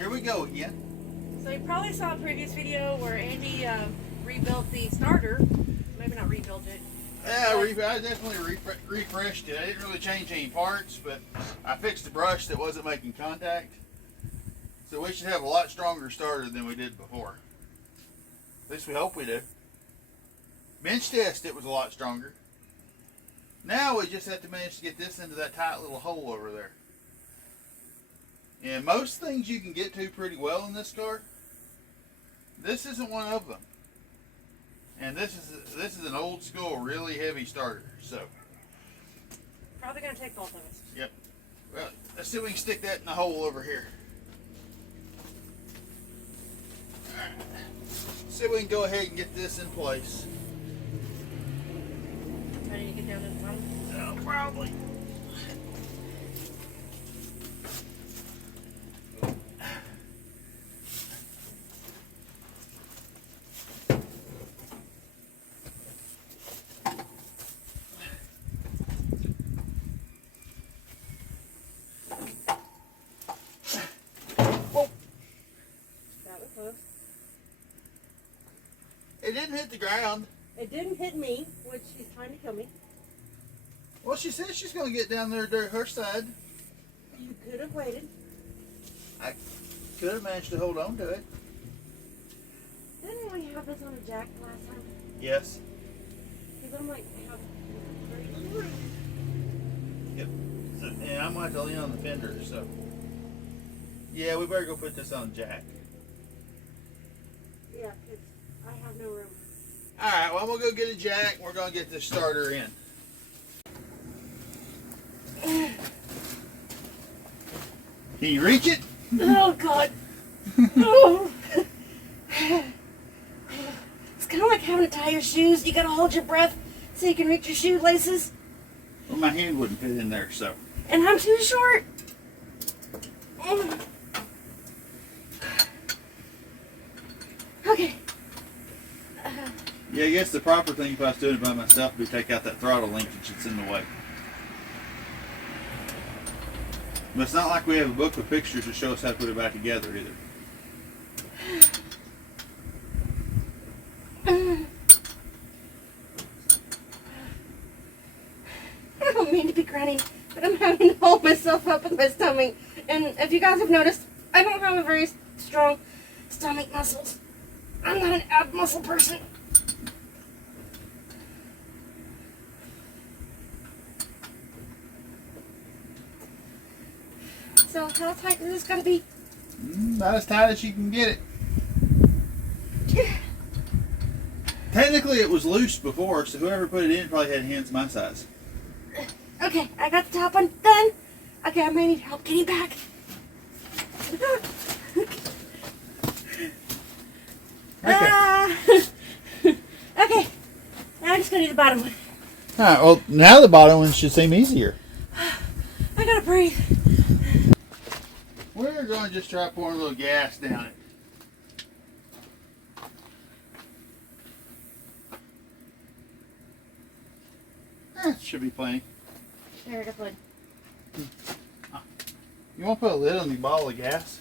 Here we go again. So you probably saw a previous video where Andy rebuilt the starter. Maybe not rebuilt it. Yeah, I definitely refreshed it. I didn't really change any parts, but I fixed the brush that wasn't making contact. So we should have a lot stronger starter than we did before. At least we hope we do. Bench test, it was a lot stronger. Now we just have to manage to get this into that tight little hole over there. And most things you can get to pretty well in this car. This isn't one of them. And this is an old school, really heavy starter. So Probably gonna take both of us. yep. Well, let's see if we can stick that in the hole over here. Alright. See if we can go ahead and get this in place. Ready to get down to the bottom? No, probably. That was close. It didn't hit the ground. It didn't hit me, which she's trying to kill me. Well, she said she's going to get down there to her side. You could have waited. I could have managed to hold on to it. Didn't we have this on a jack last time? Yes. Because I'm like, how? Yep. So, yeah, I might have to lean on the fender, so. Yeah, we better go put this on jack. Yeah, because I have no room. Alright, well, I'm going to go get a jack and we're going to get this starter in. Can you reach it? Oh, God. Oh. It's kind of like having to tie your shoes. You got to hold your breath so you can reach your shoelaces. Well, my hand wouldn't fit in there, so. And I'm too short. Okay. Yeah, I guess the proper thing if I was doing it by myself would be take out that throttle linkage that's in the way. But it's not like we have a book with pictures that show us how to put it back together either. I don't mean to be grunting, but I'm having to hold myself up with my stomach. And if you guys have noticed, I don't have a very strong stomach muscles. I'm not an ab muscle person. So how tight is this gotta be? Not as tight as you can get it. Technically it was loose before, so whoever put it in probably had hands my size. Okay, I got the top one done. Okay, I may need help getting back. Okay. Okay, now I'm just gonna do the bottom one. Alright, well now the bottom one should seem easier. I gotta breathe. We're going to just try pouring a little gas down it. Should be plenty. There, I put. You want to put a lid on the bottle of gas?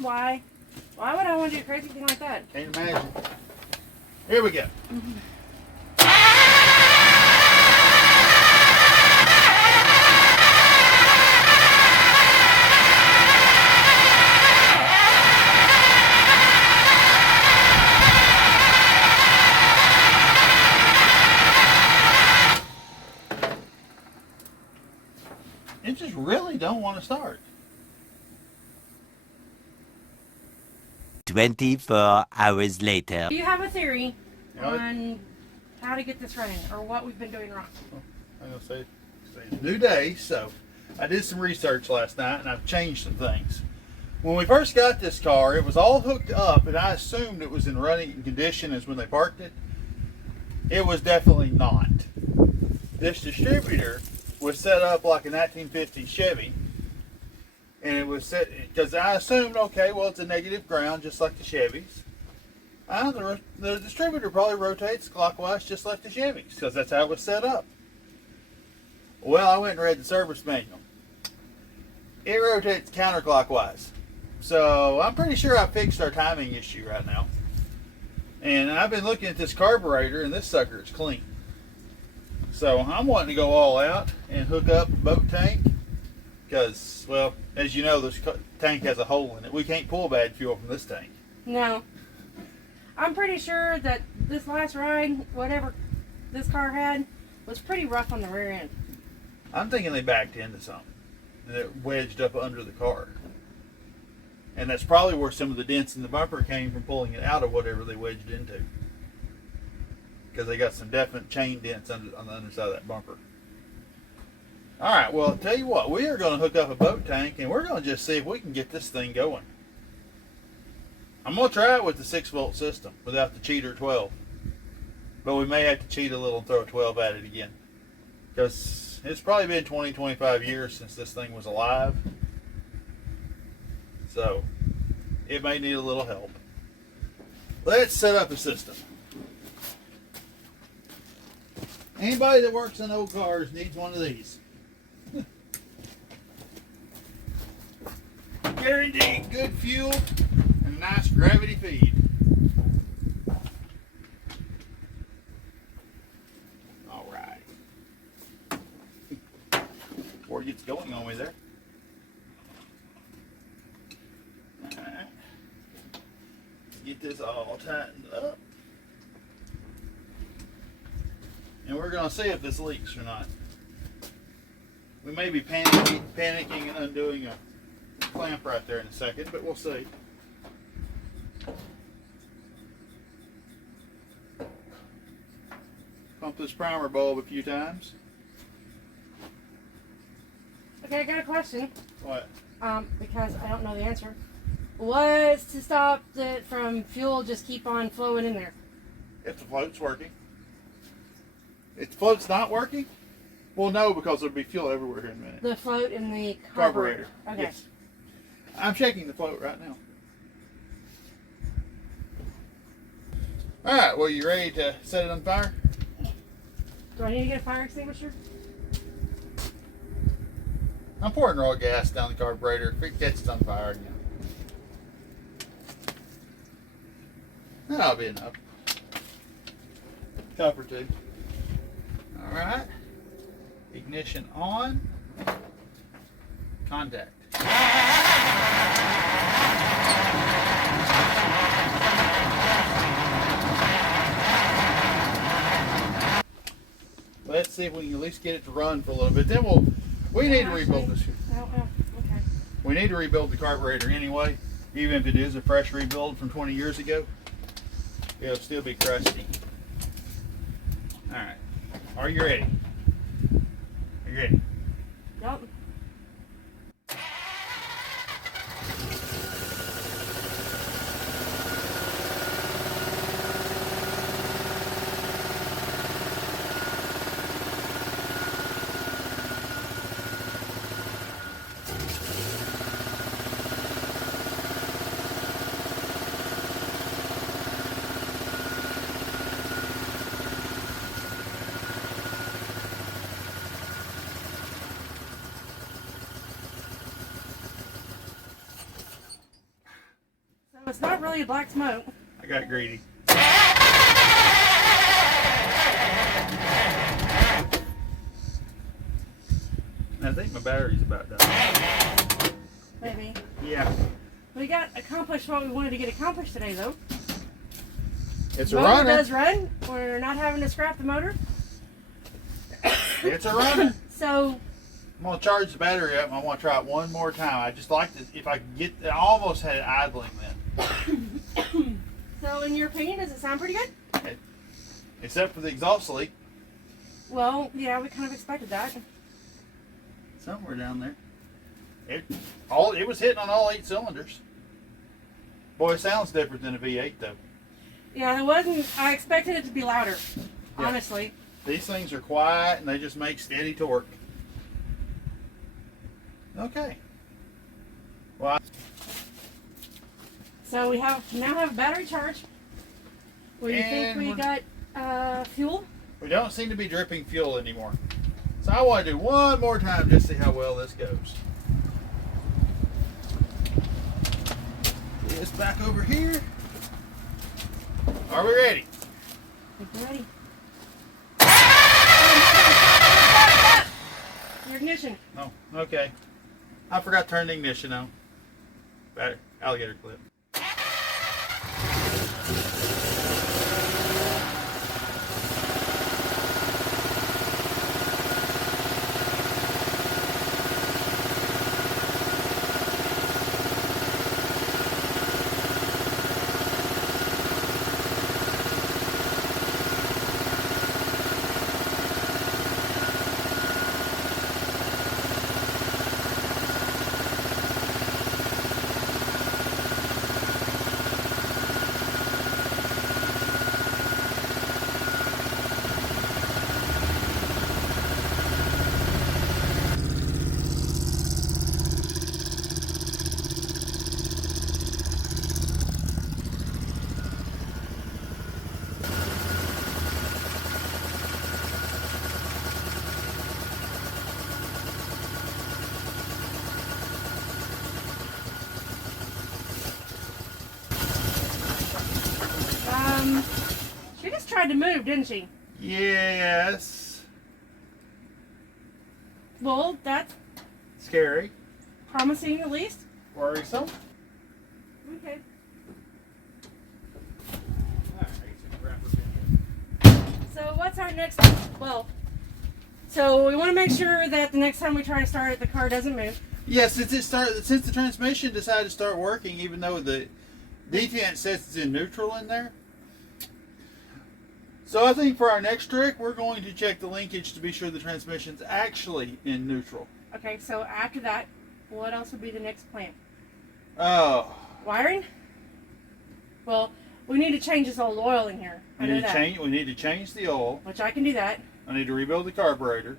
Why? Why would I want to do a crazy thing like that? Can't imagine. Here we go. It just really don't want to start. 24 hours later. Do you have a theory Yeah. on how to get this running or what we've been doing wrong? I'm going to say it's a new day, so I did some research last night and I've changed some things. When we first got this car, it was all hooked up and I assumed it was in running condition as when they parked it. It was definitely not. This distributor was set up like a 1950 Chevy, and it was set because I assumed, okay, well, it's a negative ground just like the Chevys. The distributor probably rotates clockwise just like the Chevys because that's how it was set up. Well, I went and read the service manual. It rotates counterclockwise. So I'm pretty sure I fixed our timing issue right now. And I've been looking at this carburetor, and this sucker is clean. So I'm wanting to go all out and hook up a boat tank. Because, well, as you know, this tank has a hole in it. We can't pull bad fuel from this tank. No. I'm pretty sure that this last ride, whatever this car had, was pretty rough on the rear end. I'm thinking they backed into something. And it wedged up under the car. And that's probably where some of the dents in the bumper came from, pulling it out of whatever they wedged into. Because they got some definite chain dents on the underside of that bumper. Alright, well, I'll tell you what. We are going to hook up a boat tank, and we're going to just see if we can get this thing going. I'm going to try it with the 6-volt system without the cheater 12. But we may have to cheat a little and throw a 12 at it again. Because it's probably been 20, 25 years since this thing was alive. So, it may need a little help. Let's set up a system. Anybody that works on old cars needs one of these. Guaranteed good fuel and a nice gravity feed. Alright. Before it gets going on me there. Alright. Get this all tightened up. And we're going to see if this leaks or not. We may be panicking and undoing a clamp right there in a second, but we'll see. Pump this primer bulb a few times. Okay, I got a question. What? Because I don't know the answer. What's to stop it from fuel just keep on flowing in there? If the float's working. If the float's not working, well, no, because there'll be fuel everywhere here in a minute. The float in the Carburetor. Okay. Yes. I'm checking the float right now. Alright, well, you ready to set it on fire? Do I need to get a fire extinguisher? I'm pouring raw gas down the carburetor. If it catches on fire again. That'll be enough. Cup or two. Alright. Ignition on. Contact. Let's see if we can at least get it to run for a little bit. Then we need to rebuild this. Okay. We need to rebuild the carburetor anyway. Even if it is a fresh rebuild from 20 years ago, it'll still be crusty. Alright. Are you ready? Are you ready? Yep. So it's not really a black smoke. I got greedy. I think my battery's about done. Maybe. Yeah. We got accomplished what we wanted to get accomplished today, though. It's The a motor runner. does run. We're not having to scrap the motor. It's a runner. So, I'm going to charge the battery up and I want to try it one more time. I just like to, if I can get, I almost had it idling then. so in your opinion, does it sound pretty good? Except for the exhaust leak. Well, yeah, we kind of expected that. Somewhere down there. It was hitting on all 8 cylinders. Boy, it sounds different than a V8 though. Yeah, it wasn't. I expected it to be louder, Yeah. honestly. These things are quiet and they just make steady torque. Okay. Well, So we now have a battery charge. What do you think And we we're- got? Fuel? we don't seem to be dripping fuel anymore. So I want to do one more time just to see how well this goes. this back over here. Are we ready? We're ready. Your ignition. Oh, okay. I forgot to turn the ignition on. Alligator clip. She just tried to move, didn't she? Yes. Well, that's Scary. promising at least. Worrisome. Okay. So what's our next? Well, so we want to make sure that the next time we try to start it, the car doesn't move. Yeah, since the transmission decided to start working, even though the detent says it's in neutral in there. So I think for our next trick, we're going to check the linkage to be sure the transmission's actually in neutral. Okay, so after that, what else would be the next plan? Oh. Wiring? Well, we need to change this old oil in here. I know that. We need to change the oil. Which I can do that. I need to rebuild the carburetor.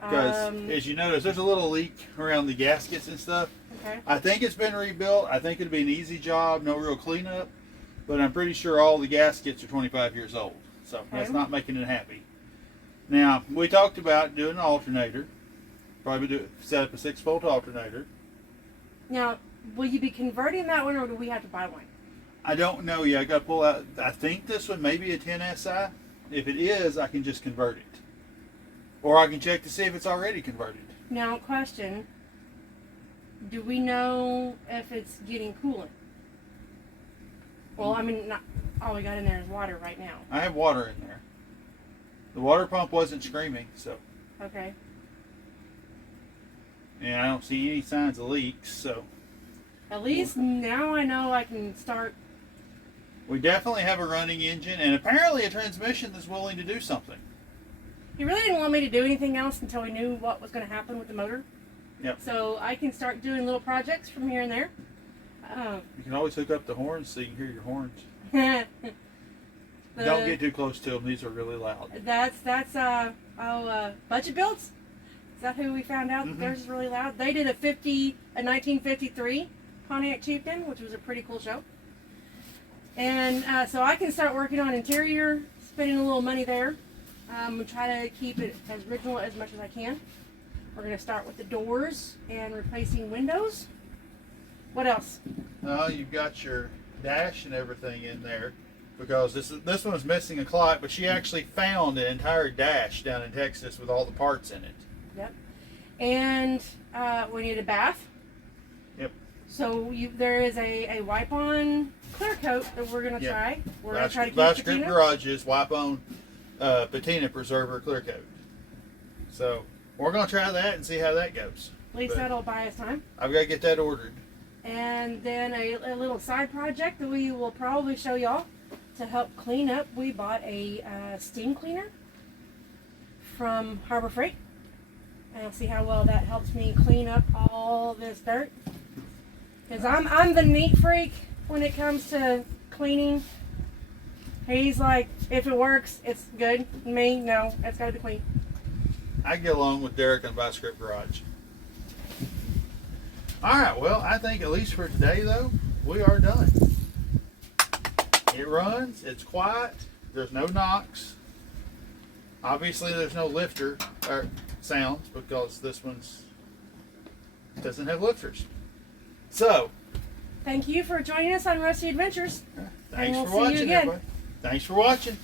Because, as you notice, there's a little leak around the gaskets and stuff. Okay. I think it's been rebuilt. I think it'd be an easy job, no real cleanup. But I'm pretty sure all the gaskets are 25 years old. So that's not making it happy. Now, we talked about doing an alternator. Probably set up a 6-volt alternator. Now, will you be converting that one or do we have to buy one? I don't know yet. I got to pull out. I think this one may be a 10SI. If it is, I can just convert it. Or I can check to see if it's already converted. Now, question. Do we know if it's getting coolant? Well, I mean, not all we got in there is water right now. I have water in there. The water pump wasn't screaming, so. Okay. And I don't see any signs of leaks, so. At least now I know I can start. We definitely have a running engine and apparently a transmission that's willing to do something. He really didn't want me to do anything else until we knew what was going to happen with the motor. Yep. So I can start doing little projects from here and there. You can always hook up the horns so you can hear your horns. Don't Don't get too close to them. These are really loud. That's Budget Builds. Is that who we found out that theirs is really loud? They did a 1953 Pontiac Chieftain, which was a pretty cool show. And so I can start working on interior, spending a little money there. Try to keep it as original as much as I can. We're going to start with the doors and replacing windows. What else? You've got your dash and everything in there because this one's missing a clock, but she actually found an entire dash down in Texas with all the parts in it. Yep. And we need a bath. Yep. So there is a wipe-on clear coat that we're going to try. We're going to try to keep Script patina. Garage's wipe-on patina preserver clear coat. So we're going to try that and see how that goes. At least that'll buy us time. I've got to get that ordered. And then a little side project that we will probably show y'all to help clean up. We bought a steam cleaner from Harbor Freight. And I'll see how well that helps me clean up all this dirt. Because I'm the neat freak when it comes to cleaning. He's like, if it works, it's good. Me, no, it's got to be clean. I get along with Derek and Script Garage. All right, well, I think at least for today, though, we are done. It runs, it's quiet, there's no knocks. Obviously, there's no lifter or sounds because this one's doesn't have lifters. So, thank you for joining us on Rusty Adventures. Thanks we'll for see you watching, again. everybody. Thanks for watching.